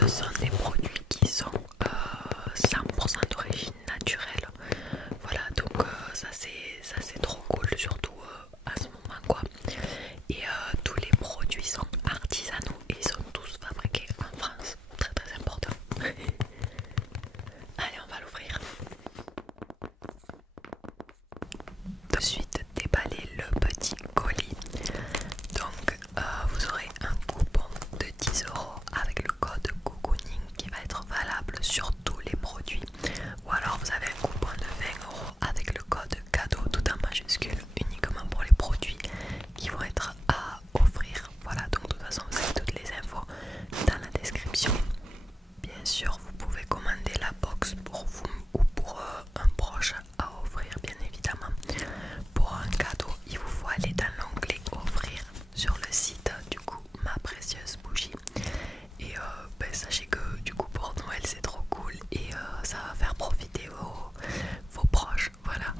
ce sont des produits qui sont 100% d'origine naturelle. Voilà, donc ça c'est trop cool, surtout à ce moment quoi. Et tous les produits sont artisanaux et ils sont tous fabriqués en France, très très important. Allez, on va l'ouvrir. De suite déballer le petit colis. Donc vous aurez un coupon de 10 € avec le code cocooning qui va être valable sur tous les produits. Ou alors vous avez un coupon de 20 € avec le code cadeau tout en majuscule uniquement pour les produits qui vont être à offrir. Voilà, donc de toute façon vous avez toutes les infos dans la description. Bien sûr, vous pouvez commander la box pour vous ou pour un proche à offrir, bien évidemment. Pour un cadeau, il vous faut aller dans l'onglet offrir sur le site du coup ma précieuse bougie. Et sachez que du coup pour Noël c'est trop cool et ça va faire profiter vos proches. Voilà,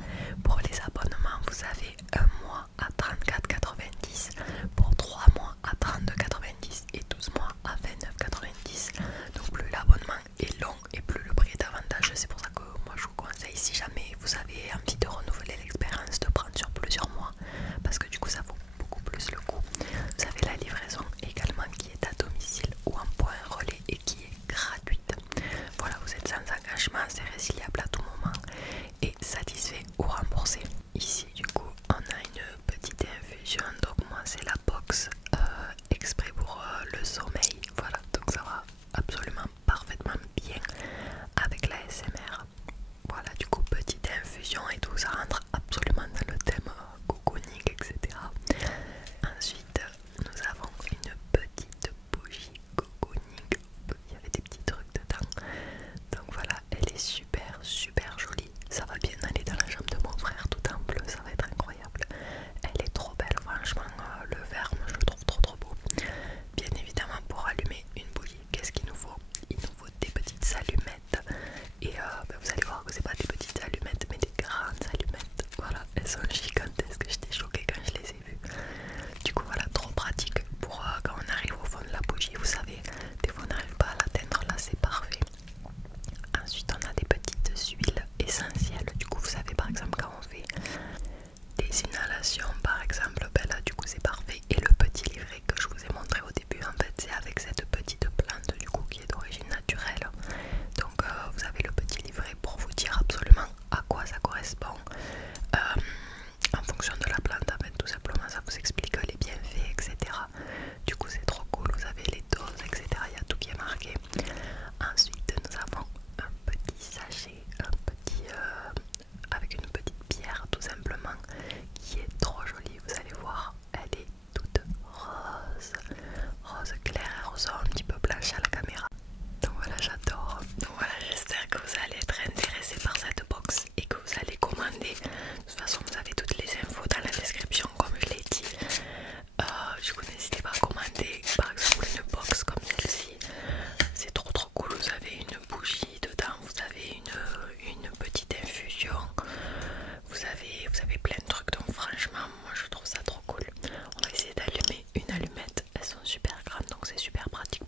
pour les abonnements vous avez un mois à 34,90, pour 3 mois à 32,90 et 12 mois à 29,90. Donc plus l'abonnement est long et plus le prix est avantageux. C'est pour ça que moi je vous conseille, si jamais vous avez envie de renouveler l'expérience, de prendre sur plusieurs mois, parce que du coup ça vaut beaucoup plus le coup. Vous avez la livraison également qui est à domicile ou en point relais et qui est gratuite. Voilà, vous êtes sans engagement, c'est résiliable à tout moment et satisfait ou remboursé. Ici du coup on a une petite infusion, donc moi c'est la box exprès pour le sommeil. Voilà, donc ça va absolument parfaitement bien avec la SMR. Voilà, du coup petite infusion et tout, ça rentre absolument dans le thème cocooning, etc. Ensuite nous avons une petite bougie cocooning, il y avait des petits trucs dedans, donc voilà, elle est super super jolie. Ça va bien aller dans la chambre de mon frère tout en bleu, ça va être incroyable. Elle est trop belle, franchement, le vert je le trouve trop beau. Bien évidemment, pour allumer une bougie, qu'est-ce qu'il nous faut? Il nous faut des petites allumettes. Et vous allez voir que c'est pas des petites allumettes mais des grandes allumettes. Voilà, elles sont gigantesques, j'étais choquée quand je les ai vues. Du coup voilà, trop pratique pour quand on arrive au fond de la bougie, vous savez, des fois on n'arrive pas à l'atteindre, là c'est parfait. Ensuite on a des petites huiles essentielles. Du coup vous savez, par exemple quand on fait des inhalations par exemple, ben là du coup c'est parfait. Et le petit livret que je vous ai montré au début, en fait c'est avec cette petite plante du coup qui est d'origine naturelle. Donc vous avez le petit livret pour vous dire absolument à quoi ça correspond en fonction de la plante, en fait tout simplement ça vous explique les bienfaits, etc. Du coup c'est trop cool, vous avez les doses, etc. Il y a tout qui est marqué. Ensuite nous avons un petit sachet, un petit avec une petite pierre tout simplement qui est trop jolie. Vous allez voir, elle est toute rose, rose clair et rose un petit peu blanche à la caméra. Donc voilà, j'adore. Donc voilà, j'espère que vous allez être intéressés par cette box et que vous allez commander. De toute façon vous avez toutes les infos dans la description comme je l'ai dit. Du coup n'hésitez pas à commander par exemple une box comme celle-ci. C'est trop cool, vous avez une bougie dedans, vous avez une petite infusion, vous avez plein de trucs, donc franchement moi je trouve ça trop cool. On va essayer d'allumer une allumette, elles sont super grandes donc c'est super pratique